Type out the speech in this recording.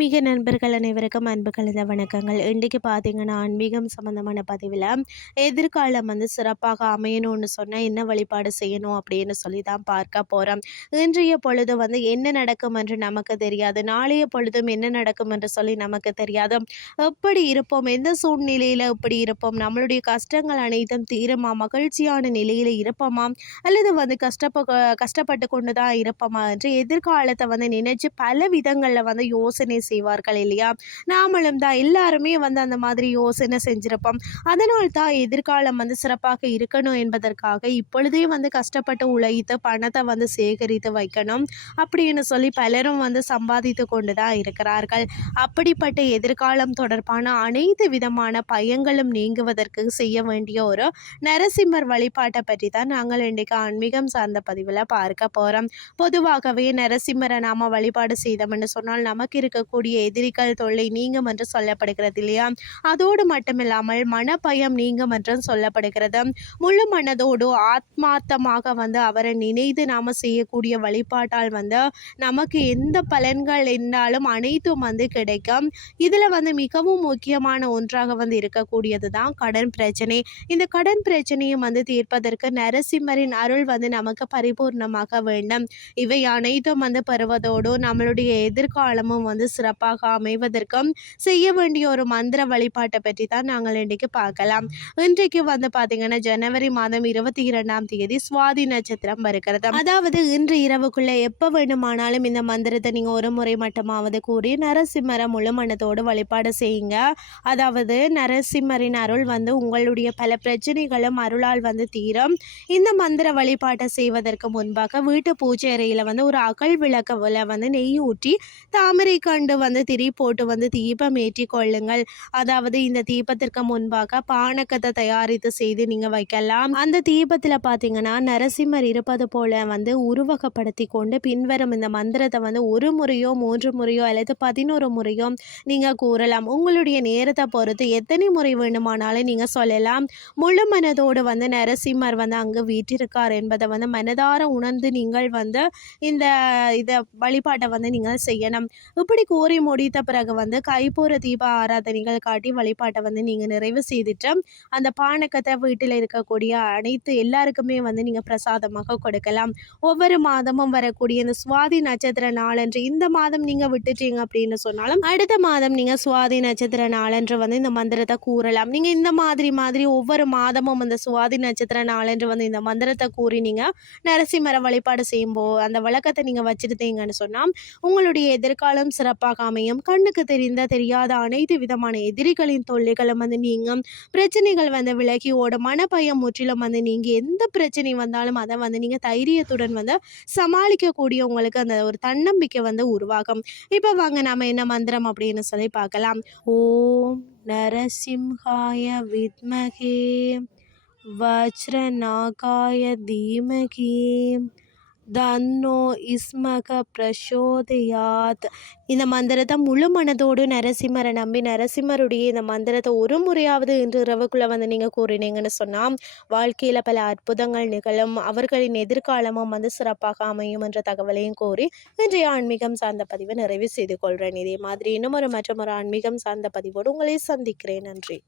ஆன்மீக நண்பர்கள் அனைவருக்கும் அன்பு கலந்த வணக்கங்கள். இன்றைக்கு பார்த்தீங்கன்னா ஆன்மீகம் சம்மந்தமான பதிவில் எதிர்காலம் வந்து சிறப்பாக அமையணும்னு சொன்னால் என்ன வழிபாடு செய்யணும் அப்படின்னு சொல்லி தான் பார்க்க போகிறோம் இன்றைய பொழுது வந்து என்ன நடக்கும் என்று நமக்கு தெரியாது. நாளைய பொழுதும் என்ன நடக்கும் என்று சொல்லி நமக்கு தெரியாது. எப்படி இருப்போம்? எந்த சூழ்நிலையில் எப்படி இருப்போம்? நம்மளுடைய கஷ்டங்கள் அனைத்தும் தீருமா? மகிழ்ச்சியான நிலையில் இருப்போமா? அல்லது வந்து கஷ்டப்ப கஷ்டப்பட்டு கொண்டு தான் இருப்போமா? என்று எதிர்காலத்தை வந்து நினைச்சு பல விதங்களில் வந்து யோசனை செய்வார்கள் இல்லையா? நாமளும் தான் எல்லாருமே வந்து அந்த மாதிரி யோசனை செஞ்சிருப்போம். அதனால் தான் எதிர்காலம் வந்து சிறப்பாக இருக்கணும் என்பதற்காக இப்பொழுதே வந்து கஷ்டப்பட்டு உழைத்து பணத்தை வந்து சேகரித்து வைக்கணும் அப்படின்னு சொல்லி பலரும் வந்து சம்பாதித்து கொண்டு தான் இருக்கிறார்கள். அப்படிப்பட்ட எதிர்காலம் தொடர்பான அனைத்து விதமான பயங்களும் நீங்குவதற்கு செய்ய வேண்டிய ஒரு நரசிம்மர் வழிபாட்டை பற்றி தான் நாங்கள் இன்றைக்கு ஆன்மீகம் சார்ந்த பதிவில் பார்க்க போகிறோம் பொதுவாகவே நரசிம்மரை நாம் வழிபாடு செய்தோம்னு சொன்னால் நமக்கு இருக்கக்கூடிய எதிரிகள் தொல்லை நீங்கும் என்று சொல்லப்படுகிறது இல்லையா? அதோடு மட்டுமில்லாமல் மனப்பயம் நீங்கும் என்றும் சொல்லப்படுகிறது. முழு மனதோடு ஆத்மார்த்தமாக வந்து அவரை நினைத்து நாம் செய்யக்கூடிய வழிபாட்டால் வந்து நமக்கு எந்த பலன்கள் என்றாலும் அனைத்தும் வந்து கிடைக்கும். இதில் வந்து மிகவும் முக்கியமான ஒன்றாக வந்து இருக்கக்கூடியது தான் கடன் பிரச்சனை. இந்த கடன் பிரச்சனையும் வந்து தீர்ப்பதற்கு நரசிம்மரின் அருள் வந்து நமக்கு பரிபூர்ணமாக வேண்டும். இவை அனைத்தும் வந்து பெறுவதோடு நம்மளுடைய எதிர்காலமும் வந்து சிறப்பாக அமைவதற்கும் செய்ய வேண்டிய ஒரு மந்திர வழிபாட்டை பற்றி தான் நாங்கள் இன்றைக்கு பார்க்கலாம். இன்றைக்கு வந்து பார்த்தீங்கன்னா ஜனவரி மாதம் இருபத்தி இரண்டாம் தேதி சுவாதி நட்சத்திரம் வருகிறது. அதாவது இன்று இரவுக்குள்ள எப்போ வேண்டுமானாலும் இந்த மந்திரத்தை நீங்கள் ஒரு முறை மட்டுமாவது கூறி நரசிம்மர முழு மனத்தோடு வழிபாடு செய்யுங்க. அதாவது நரசிம்மரின் அருள் வந்து உங்களுடைய பல பிரச்சனைகளும் அருளால் வந்து தீரும். இந்த மந்திர வழிபாட்டை செய்வதற்கு முன்பாக வீட்டு பூஜை அறையில் வந்து ஒரு அகல் விளக்குல வந்து நெய் ஊற்றி தாமரை கண்டு வந்து திரி போட்டு வந்து தீபம் ஏற்றி கொள்ளுங்கள். அதாவது இந்த தீபத்திற்கு முன்பாக பானக்கத்தை தயாரித்து செய்து நீங்கள் வைக்கலாம். அந்த தீபத்தில் பார்த்தீங்கன்னா நரசிம்மர் இருப்பது போல வந்து உருவகப்படுத்தி கொண்டு பின்வரும் இந்த மந்திரத்தை வந்து ஒரு முறையோ மூன்று முறையோ அல்லது பதினோரு முறையோ நீங்கள் கூறலாம். உங்களுடைய நேரத்தை பொறுத்து எத்தனை முறை வேண்டுமானாலும் நீங்கள் சொல்லலாம். முழு மனதோடு வந்து நரசிம்மர் வந்து அங்கு வீற்றிருக்கார் என்பதை வந்து மனதார உணர்ந்து நீங்கள் வந்து இந்த இதை வழிபாட்டை வந்து நீங்கள் செய்யணும். இப்படி கூற முடித்த பிறகு வந்து கைப்பூர தீப ஆராதனைகள் காட்டி வழிபாட்டை வந்து நீங்கள் நிறைவு செய்துட்டு அந்த பானக்கத்தை வீட்டில் இருக்கக்கூடிய அனைத்து எல்லாருக்குமே வந்து நீங்கள் பிரசாதமாக கொடுக்கலாம். ஒவ்வொரு மாதமும் வரக்கூடிய இந்த சுவாதி நட்சத்திர நாளன்று இந்த மாதம் நீங்கள் விட்டுட்டீங்க அப்படின்னு சொன்னாலும் அடுத்த மாதம் நீங்கள் சுவாதி நட்சத்திர நாளன்று வந்து இந்த மந்திரத்தை கூறலாம். நீங்கள் இந்த மாதிரி மாதிரி ஒவ்வொரு மாதமும் அந்த சுவாதி நட்சத்திர நாளன்று வந்து இந்த மந்திரத்தை கூறி நீங்கள் நரசிம்மர வழிபாடு செய்யும்போது அந்த வழக்கத்தை நீங்கள் வச்சுருந்தீங்கன்னு சொன்னால் உங்களுடைய எதிர்காலம் சிறப்பாக அமையும் கண்ணுக்கு தெரிந்த தெரியாத அனைத்து விதமான எதிரிகளின் தொல்லைகளும் வந்து நீங்கும். பிரச்சனைகள் வந்து விலகி ஓட மனப்பயம் முற்றிலும் வந்து நீங்கள் எந்த பிரச்சனை வந்தாலும் அதை வந்து நீங்கள் தைரியத்துடன் வந்து சமாளிக்கக்கூடிய உங்களுக்கு அந்த ஒரு தன்னம்பிக்கை வந்து உருவாகும். இப்போ வாங்க நாம என்ன மந்திரம் அப்படின்னு சொல்லி பார்க்கலாம். ஓம் நரசிம்ஹாய வித்மகே. வஜ்ரநாகாய தீமகே. தன்னோ இஸ்மக பிரசோதயாத். இந்த மந்திரத்தை முழு மனதோடு நரசிம்மரை நம்பி நரசிம்மருடைய இந்த மந்திரத்தை ஒரு முறையாவது இன்று இரவுக்குள்ளே வந்து நீங்கள் கூறினீங்கன்னு சொன்னால் வாழ்க்கையில் பல அற்புதங்கள் நிகழும் அவர்களின் எதிர்காலமும் வந்து சிறப்பாக அமையும் என்ற தகவலையும் கூறி இன்றைய ஆன்மீகம் சார்ந்த பதிவை நிறைவு செய்து கொள்கிறேன் இதே மாதிரி இன்னும் ஒரு மற்றும் ஒரு ஆன்மீகம் சார்ந்த பதிவோடு உங்களை சந்திக்கிறேன். நன்றி.